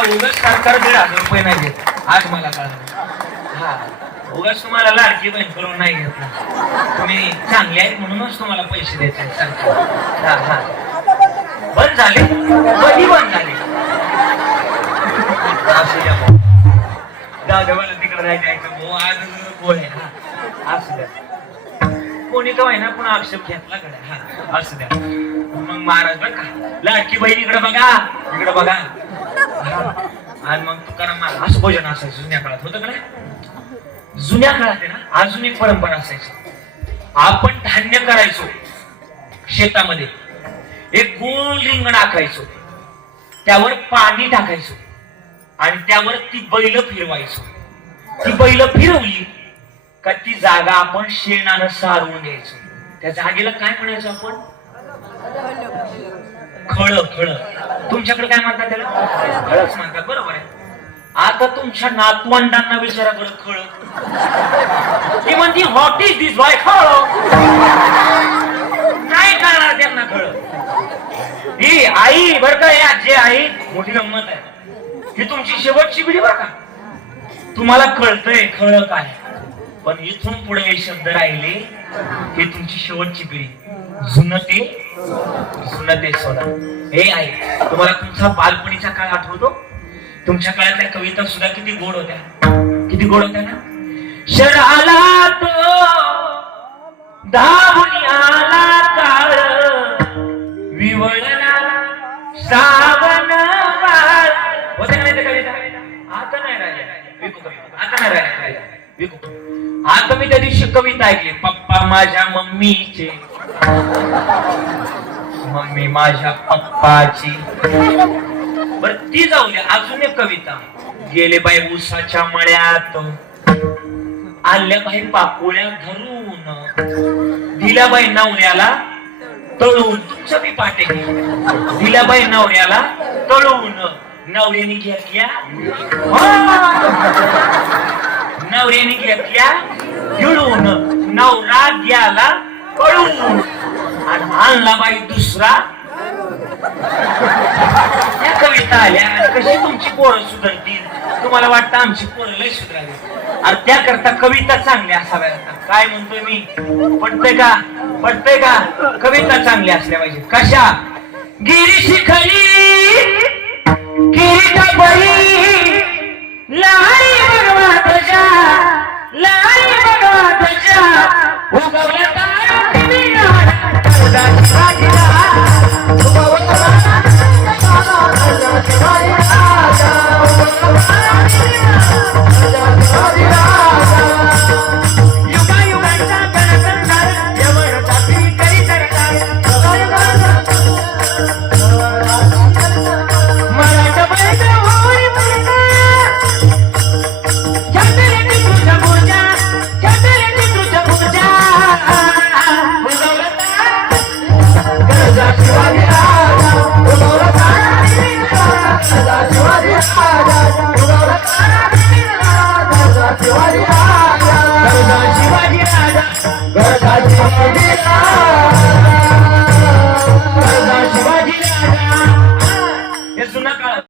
बघा उगाच सरकार दीड हजार रुपये नाही देत. आज मला कळलं. हा. उगाच तुम्हाला लाडकी बहीण करून नाही घेतला तुम्ही चांगले आहेत म्हणूनच तुम्हाला पैसे द्यायचे आहेत सरकार. हा हा. बंद झाले. कधी बंद झाले? असू द्या जाऊ द्या मला तिकडे नाही जायचं भाऊ? आज गोळ आहे हा असू द्या. कोणी का ना कोणा आक्षेप घेतला कडे हा असू द्या. मग महाराज बघा लाडकी बहीण इकडे बघा. इकडे बघा. आणि मग तुकाराम महाराज असं भोजन असायचं जुन्या काळात. होतं का जुन्या काळात आहे ना अजून एक परंपरा असायची. आपण धान्य करायचो शेतामध्ये. एक गोल रिंगण आखायचो त्यावर पाणी टाकायचो. आणि त्यावर ती बैल फिरवायचो. ती बैल फिरवली का ती जागा आपण शेणानं सारवून घ्यायचो. त्या जागेला काय म्हणायचो आपण? खळ खळ. तुमच्याकडे काय म्हणतात त्याला? खळच म्हणतात बरोबर आहे. आता तुमच्या नातवंडांना विचारा बरं खळ. ती म्हणती व्हॉट इज दिस बाय खळ? काय करणार त्यांना खळ? ही आई बर का या जे आई मोठी गंमत आहे. ही तुमची शेवटची पिढी बर का. तुम्हाला कळतंय खळ काय. पण इथून पुढे हे शब्द राहिले ही तुमची शेवटची पिढी. जुनं ते सोडा. हे आहे तुम्हाला तुमचा बालपणीचा काळ आठवतो? तुमच्या काळातल्या कविता सुद्धा किती गोड होत्या. किती गोड होत्या ना? शर आला तो धावून आला काळ. विवळला सावन काळ होते का नाही त्या कविता? आता नाही राहिल्या. विकू कविता आता नाही राहिल्या. कविता. विकू आता मी त्या दिवशी कविता ऐकली. पप्पा माझ्या मम्मीचे मम्मी माझ्या पप्पाची बर ती जाऊ द्या अजून एक कविता. गेले बाई उसाच्या मळ्यात. आल्या बाई पाकोळ्या धरून. दिल्या बाई नवऱ्याला तळून. तुमचं मी पाटे दिल्या बाई नवऱ्याला तळून. नवऱ्याने घेतल्या नवऱ्याने घेतल्या गिळून. नवरा द्याला कळून आणि आणला बाई दुसरा. या कविता आल्या कशी तुमची पोरं सुधरतील? तुम्हाला वाटतं आमची पोरं लय सुधरावी? अरे त्याकरता कविता चांगल्या असाव्या काय म्हणतोय मी? पटतय का? पटतय का? कविता चांगल्या असल्या पाहिजे कशा? गिरी शिखरी शिवाजी राजा गरजा शिवाजी राजा